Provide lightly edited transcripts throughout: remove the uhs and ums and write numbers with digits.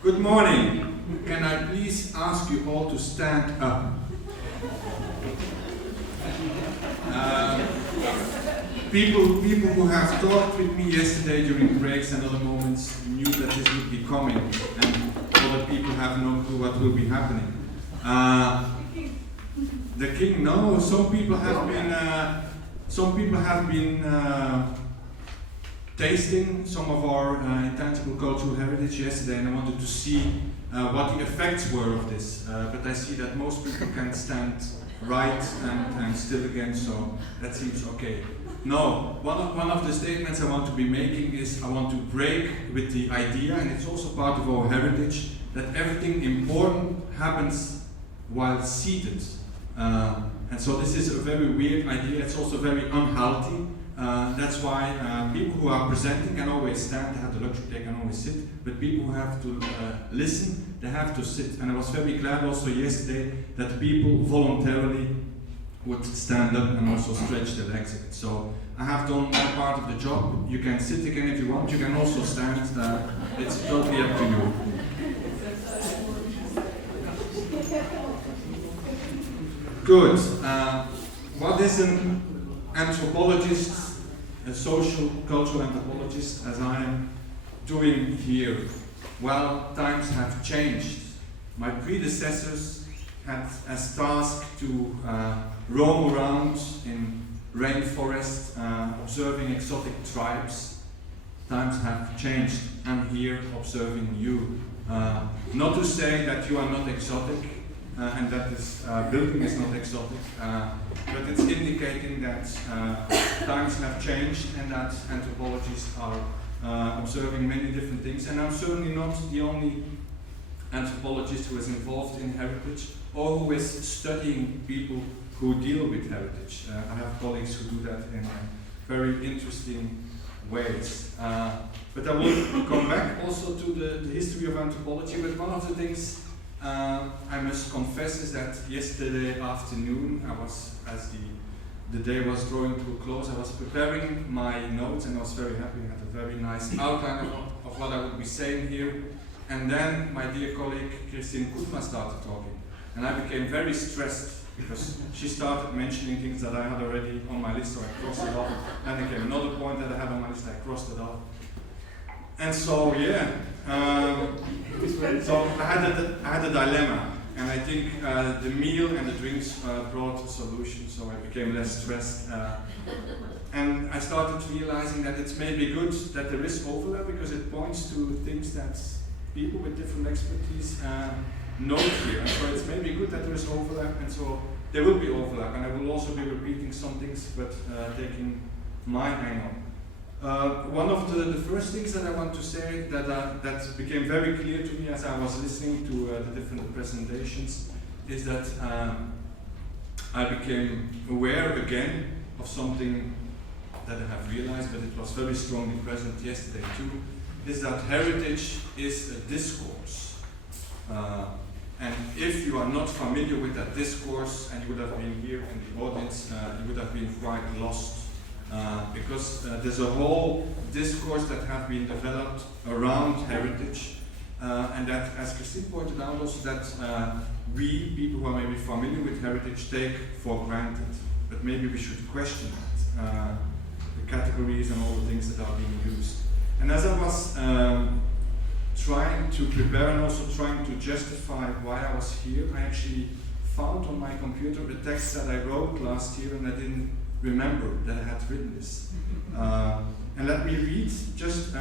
Good morning. Can I please ask you all to stand up? People who have talked with me yesterday during breaks and other moments knew that this would be coming, and other people have no clue what will be happening. The king, no. Some people have been tasting some of our intangible cultural heritage yesterday, and I wanted to see what the effects were of this. But I see that most people can stand right and still again, so that seems okay. No, one of the statements I want to be making is I want to break with the idea, and it's also part of our heritage, that everything important happens while seated. And so this is a very weird idea. It's also very unhealthy. That's why people who are presenting can always stand, they have the luxury, they can always sit, but people who have to listen, they have to sit. And I was very glad also yesterday that people voluntarily would stand up and also stretch their legs a bit. So I have done my part of the job. You can sit again if you want, you can also stand. It's totally up to you. Good. What is an anthropologist, a social cultural anthropologist, as I am doing here? Well, times have changed. My predecessors had as task to roam around in rainforest, observing exotic tribes. Times have changed. I'm here observing you. Not to say that you are not exotic, and that this building is not exotic, but it's indicating that times have changed and that anthropologists are observing many different things. And I'm certainly not the only anthropologist who is involved in heritage or who is studying people who deal with heritage. I have colleagues who do that in very interesting ways. But I will come back also to the history of anthropology. But one of the things I must confess is that yesterday afternoon, I was, as the day was drawing to a close, I was preparing my notes and I was very happy. I had a very nice outline of what I would be saying here. And then my dear colleague Christine Kutma started talking. And I became very stressed because she started mentioning things that I had already on my list, so I crossed it off. And there came another point that I had on my list, I crossed it off. And so, yeah. So I had a dilemma, and I think the meal and the drinks brought a solution, so I became less stressed. And I started realizing that it's maybe good that there is overlap, because it points to things that people with different expertise note here. And so it's maybe good that there is overlap, and so there will be overlap, and I will also be repeating some things, but taking my angle. One of the first things that I want to say that became very clear to me as I was listening to the different presentations is that I became aware again of something that I have realized, but it was very strongly present yesterday too, is that heritage is a discourse. And if you are not familiar with that discourse, and you would have been here in the audience, you would have been quite lost. Because there's a whole discourse that have been developed around heritage, and that, as Christine pointed out also, that we, people who are maybe familiar with heritage, take for granted. But maybe we should question that, the categories and all the things that are being used. And as I was trying to prepare and also trying to justify why I was here, I actually found on my computer the text that I wrote last year, and I didn't remember that I had written this. And let me read just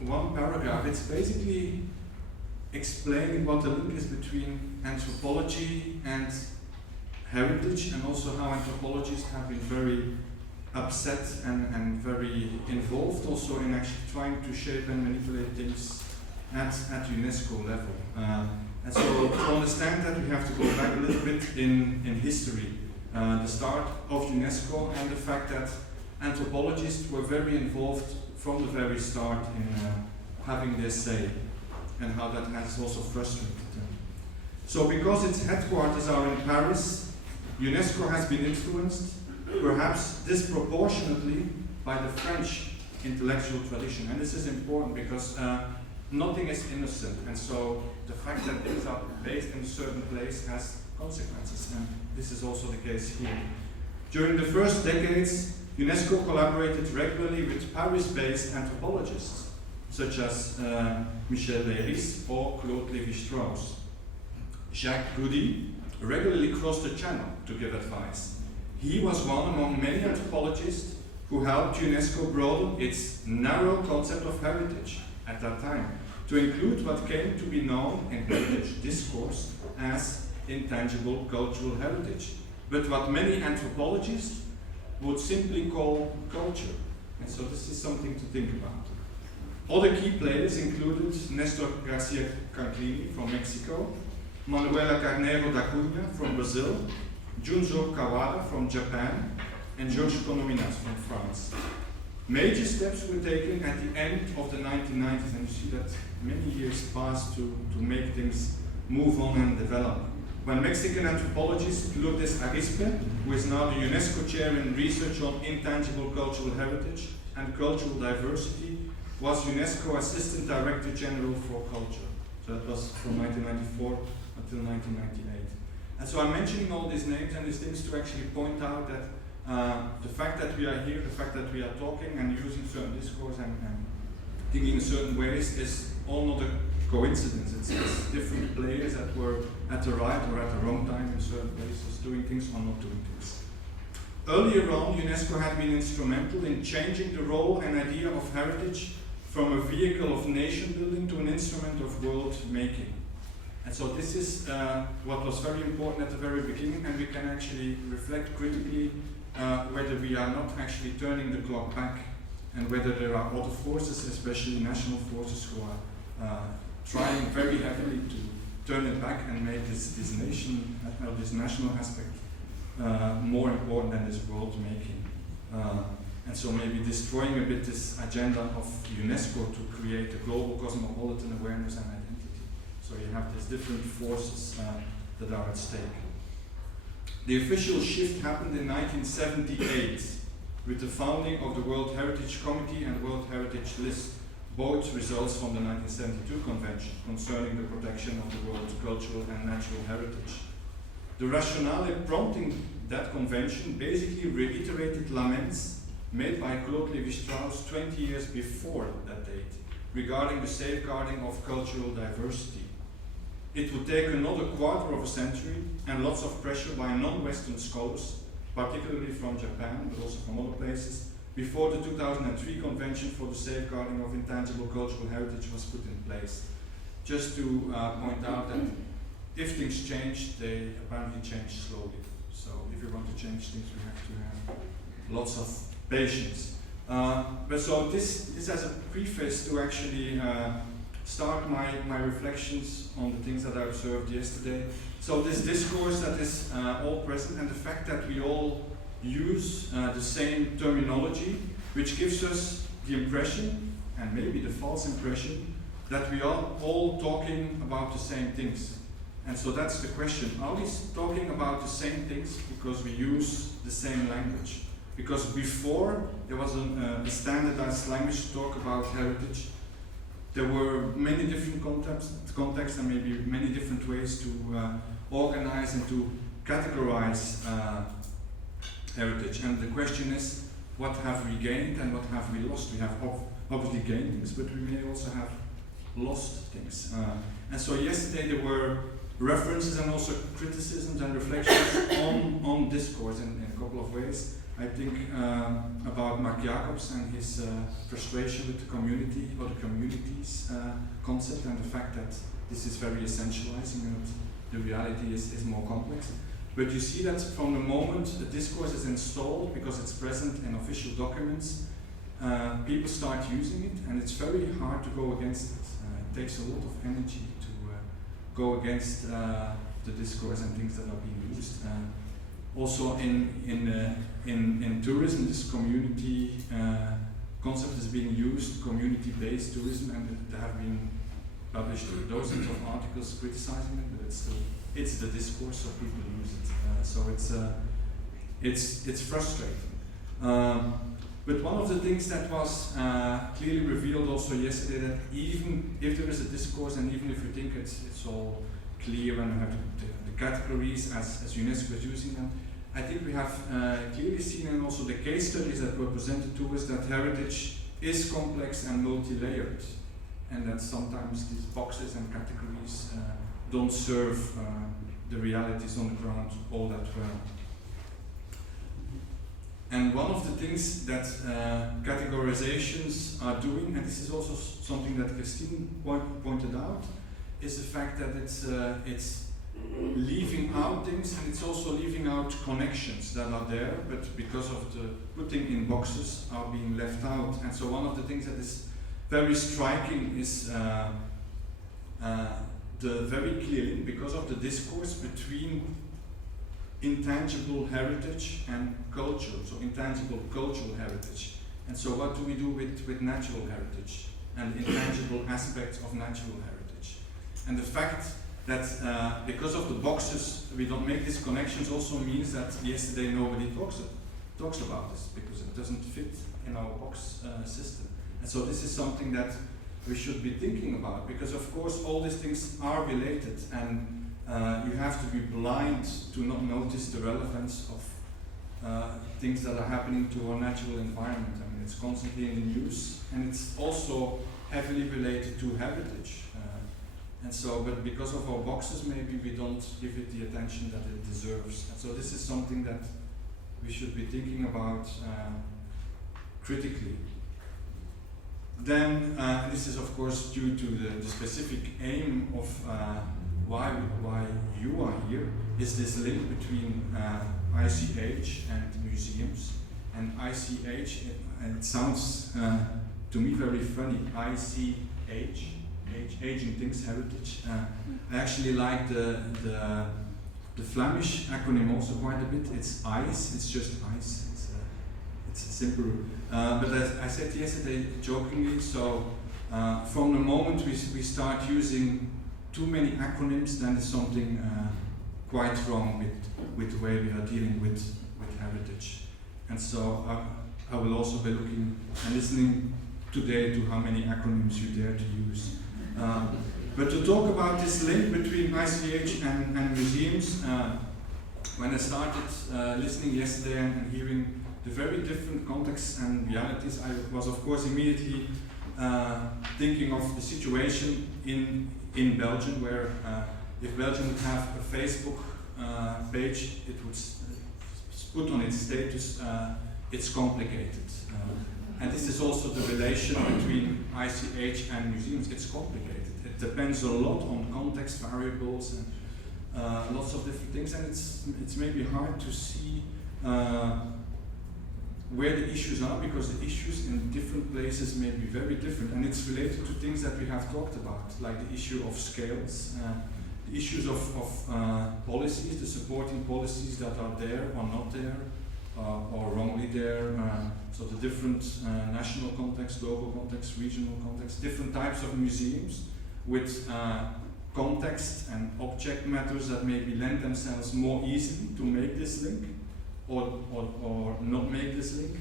one paragraph. It's basically explaining what the link is between anthropology and heritage, and also how anthropologists have been very upset and very involved also in actually trying to shape and manipulate things at UNESCO level. And so to understand that, we have to go back a little bit in history. The start of UNESCO and the fact that anthropologists were very involved from the very start in having their say, and how that has also frustrated them. So because its headquarters are in Paris, UNESCO has been influenced, perhaps disproportionately, by the French intellectual tradition. And this is important because nothing is innocent, and so the fact that things are based in a certain place has consequences, and this is also the case here. During the first decades, UNESCO collaborated regularly with Paris-based anthropologists, such as Michel Leiris or Claude Lévi-Strauss. Jacques Goudy regularly crossed the channel to give advice. He was one among many anthropologists who helped UNESCO broaden its narrow concept of heritage at that time to include what came to be known in heritage discourse as intangible cultural heritage, but what many anthropologists would simply call culture. And so this is something to think about. Other key players included Nestor Garcia Canclini from Mexico, Manuela Carneiro da Cunha from Brazil, Junzo Kawada from Japan, and Georges Connominas from France. Major steps were taken at the end of the 1990s, and you see that many years passed to make things move on and develop. When Mexican anthropologist Lourdes Arispe, who is now the UNESCO Chair in Research on Intangible Cultural Heritage and Cultural Diversity, was UNESCO Assistant Director General for Culture. So that was from 1994 until 1998. And so I'm mentioning all these names and these things to actually point out that the fact that we are here, the fact that we are talking and using certain discourse and thinking in certain ways is all not a coincidence. It's different players that were at the right or at the wrong time in certain places doing things or not doing things. Earlier on, UNESCO had been instrumental in changing the role and idea of heritage from a vehicle of nation building to an instrument of world making. And so this is what was very important at the very beginning, and we can actually reflect critically whether we are not actually turning the clock back, and whether there are other forces, especially national forces, who are trying very heavily to turn it back and make this nation, this national aspect more important than this world making. And so maybe destroying a bit this agenda of UNESCO to create a global cosmopolitan awareness and identity. So you have these different forces that are at stake. The official shift happened in 1978 with the founding of the World Heritage Committee and World Heritage List, both results from the 1972 Convention concerning the protection of the world's cultural and natural heritage. The rationale prompting that convention basically reiterated laments made by Claude Lévi-Strauss 20 years before that date regarding the safeguarding of cultural diversity. It would take another quarter of a century and lots of pressure by non-Western scholars, particularly from Japan, but also from other places, before the 2003 Convention for the Safeguarding of Intangible Cultural Heritage was put in place. Just to point out that if things change, they apparently change slowly. So if we want to change things, we have to have lots of patience. But so this as a preface to actually start my reflections on the things that I observed yesterday. So this discourse that is all present, and the fact that we all use the same terminology, which gives us the impression, and maybe the false impression, that we are all talking about the same things. And so that's the question. Are we talking about the same things because we use the same language? Because before there was a standardized language to talk about heritage, there were many different contexts and maybe many different ways to organize and to categorize heritage. And the question is, what have we gained and what have we lost? We have obviously gained things, but we may also have lost things. And so yesterday there were references and also criticisms and reflections on discourse in a couple of ways. I think about Mark Jacobs and his frustration with the community or the communities concept, and the fact that this is very essentializing and the reality is more complex. But you see that from the moment the discourse is installed, because it's present in official documents, people start using it, and it's very hard to go against it. It takes a lot of energy to go against the discourse and things that are being used. Also in tourism, this community concept is being used, community-based tourism, and there have been published dozens of articles criticizing it, but it's the discourse, so people use it. So it's frustrating. But one of the things that was clearly revealed also yesterday, that even if there is a discourse and even if you think it's all clear and we have the categories as UNESCO is using them, I think we have clearly seen, and also the case studies that were presented to us, that heritage is complex and multi-layered, and that sometimes these boxes and categories don't serve the realities on the ground all that well. And one of the things that categorizations are doing, and this is also something that Christine pointed out, is the fact that it's leaving out things, and it's also leaving out connections that are there, but because of the putting in boxes are being left out. And so one of the things that is very striking is the very clear link, because of the discourse, between intangible heritage and culture, so intangible cultural heritage. And so what do we do with natural heritage and intangible aspects of natural heritage? And the fact that because of the boxes we don't make these connections also means that yesterday nobody talks about this, because it doesn't fit in our box system. And so this is something that we should be thinking about, because of course all these things are related, and you have to be blind to not notice the relevance of things that are happening to our natural environment. I mean, it's constantly in the news, and it's also heavily related to heritage. And so, but because of our boxes, maybe we don't give it the attention that it deserves. And so this is something that we should be thinking about critically. Then, this is of course due to the specific aim of why you are here, is this link between ICH and museums. And ICH, it sounds to me very funny, ICH, Aging Things Heritage. I actually like the Flemish acronym also quite a bit. It's ICE, it's just ICE. It's a simple. But as I said yesterday jokingly, so from the moment we start using too many acronyms, then there's something quite wrong with the way we are dealing with heritage. And so I will also be looking and listening today to how many acronyms you dare to use. But to talk about this link between ICH and museums, when I started listening yesterday and hearing the very different contexts and realities, I was of course immediately thinking of the situation in Belgium, where if Belgium would have a Facebook page, it would put on its status, it's complicated. And this is also the relation between ICH and museums. It's complicated. It depends a lot on context variables and lots of different things, and it's maybe hard to see where the issues are, because the issues in different places may be very different, and it's related to things that we have talked about, like the issue of scales, the issues of policies, the supporting policies that are there or not there, or wrongly there, so the different national context, global context, regional context, different types of museums with context and object matters that maybe lend themselves more easily to make this link, or not make this link.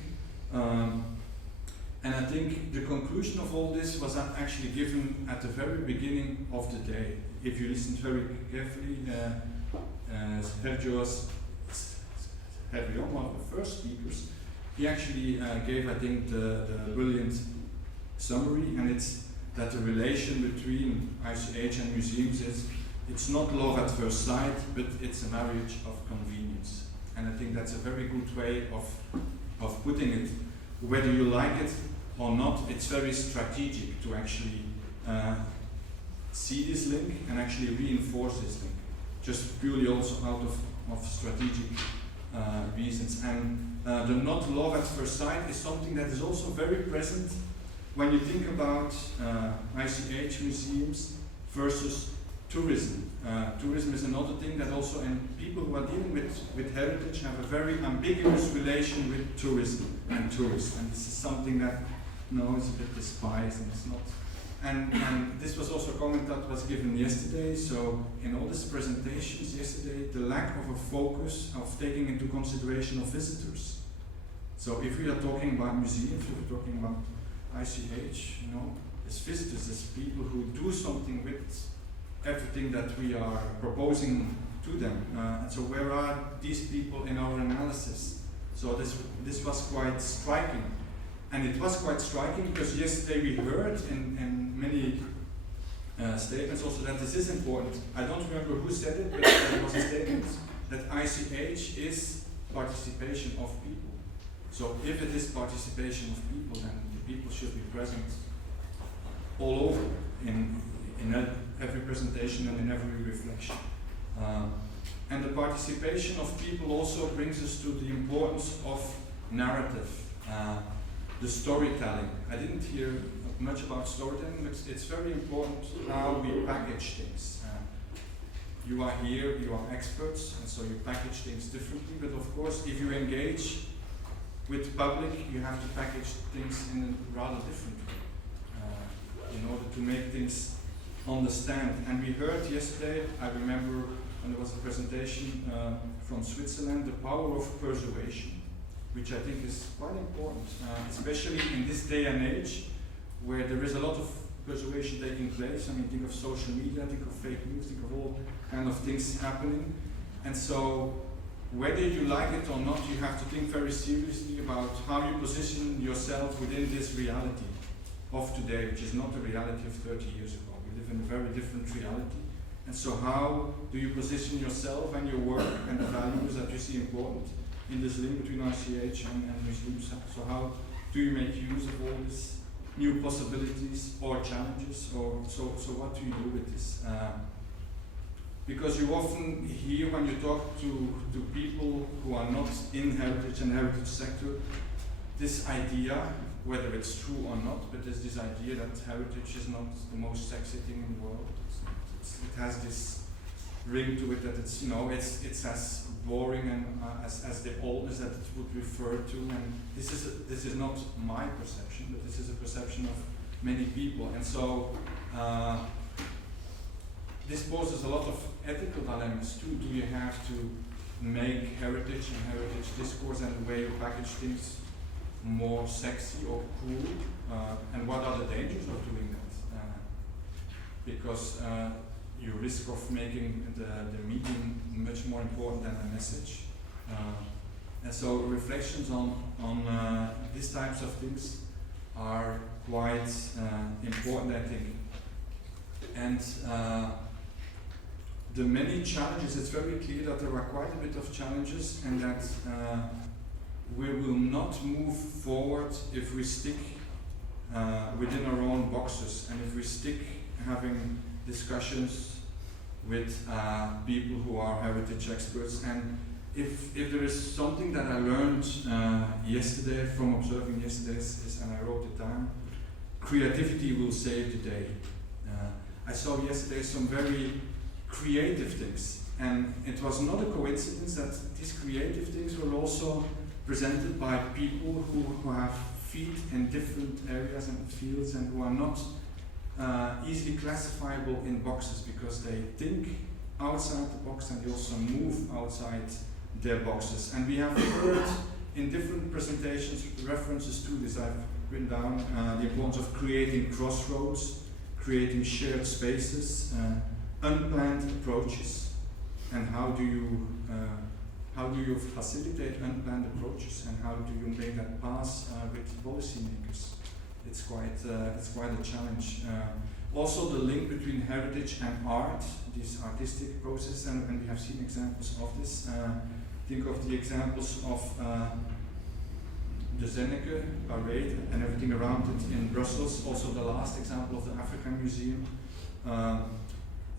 And I think the conclusion of all this was actually given at the very beginning of the day. If you listened very carefully, Sergio, one of the first speakers, he actually gave, I think, the brilliant summary, and it's that the relation between ICH and museums is, it's not love at first sight, but it's a marriage of convenience. And I think that's a very good way of putting it. Whether you like it or not, it's very strategic to actually see this link and actually reinforce this link, just purely also out of strategic reasons. And the not love at first sight is something that is also very present when you think about ICH museums versus tourism. Tourism is another thing that also, and people who are dealing with heritage have a very ambiguous relation with tourism and tourists, and this is something that is a bit despised, and it's not. And this was also a comment that was given yesterday. So in all these presentations yesterday, the lack of a focus of taking into consideration of visitors. So if we are talking about museums, if we're talking about ICH, you know, as visitors, as people who do something with everything that we are proposing to them. And so where are these people in our analysis? So this was quite striking. And it was quite striking because yesterday we heard in many statements also that this is important. I don't remember who said it, but there was a statement that ICH is participation of people. So if it is participation of people, then the people should be present all over in every presentation and in every reflection. And the participation of people also brings us to the importance of narrative, the storytelling. I didn't hear much about storytelling, but it's very important how we package things. You are here, you are experts, and so you package things differently, but of course if you engage with public, you have to package things in a rather different way in order to make things understand. And we heard yesterday, I remember when there was a presentation from Switzerland, the power of persuasion, which I think is quite important, especially in this day and age where there is a lot of persuasion taking place. I mean, think of social media, think of fake news, think of all kind of things happening. And so whether you like it or not, you have to think very seriously about how you position yourself within this reality of today, which is not the reality of 30 years ago. We live in a very different reality. And so how do you position yourself and your work and the values that you see important in this link between ICH and museums? So how do you make use of all these new possibilities or challenges, or so what do you do with this? Because you often hear when you talk to people who are not in heritage and heritage sector, this idea, whether it's true or not, but there's this idea that heritage is not the most sexy thing in the world. It has this ring to it that it's, you know, it's as boring and as the oldness that it would refer to. And this is not my perception, but this is a perception of many people. And so this poses a lot of ethical dilemmas too. Do you have to make heritage and heritage discourse and the way you package things more sexy or cool? And what are the dangers of doing that? Because you risk of making the medium much more important than the message. And so reflections on these types of things are quite important, I think. And the many challenges, it's very clear that there are quite a bit of challenges, and that we will not move forward if we stick within our own boxes, and if we stick having discussions with people who are heritage experts. And if there is something that I learned yesterday from observing yesterday, and I wrote it down, creativity will save the day. I saw yesterday some very creative things, and it was not a coincidence that these creative things were also presented by people who have feet in different areas and fields, and who are not easily classifiable in boxes, because they think outside the box and they also move outside their boxes. And we have heard in different presentations references to this. I've written down the importance of creating crossroads, creating shared spaces, unplanned approaches, and how do you facilitate unplanned approaches, and how do you make that pass with policymakers? It's quite a challenge. Also the link between heritage and art, these artistic processes, and we have seen examples of this. Think of the examples of the Zenneke parade and everything around it in Brussels, also the last example of the African Museum.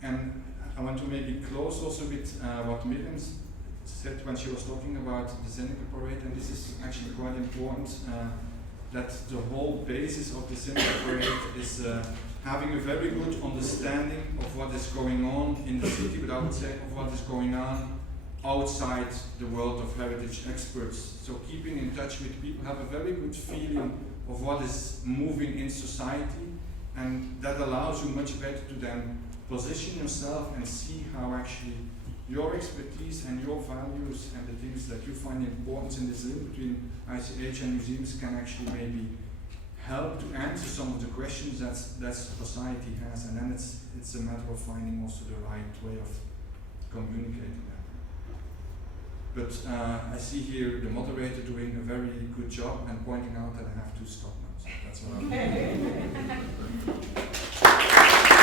And I want to maybe close also with what Miriam said when she was talking about the Zenneke parade, and this is actually quite important, that the whole basis of the Zenneke parade is having a very good understanding of what is going on in the city, but I would say of what is going on outside the world of heritage experts. So keeping in touch with people, have a very good feeling of what is moving in society, and that allows you much better to then position yourself and see how actually your expertise and your values and the things that you find important in this link between ICH and museums can actually maybe help to answer some of the questions that society has, and then it's a matter of finding also the right way of communicating that. But I see here the moderator doing a very good job and pointing out that I have to stop now. So that's what I'm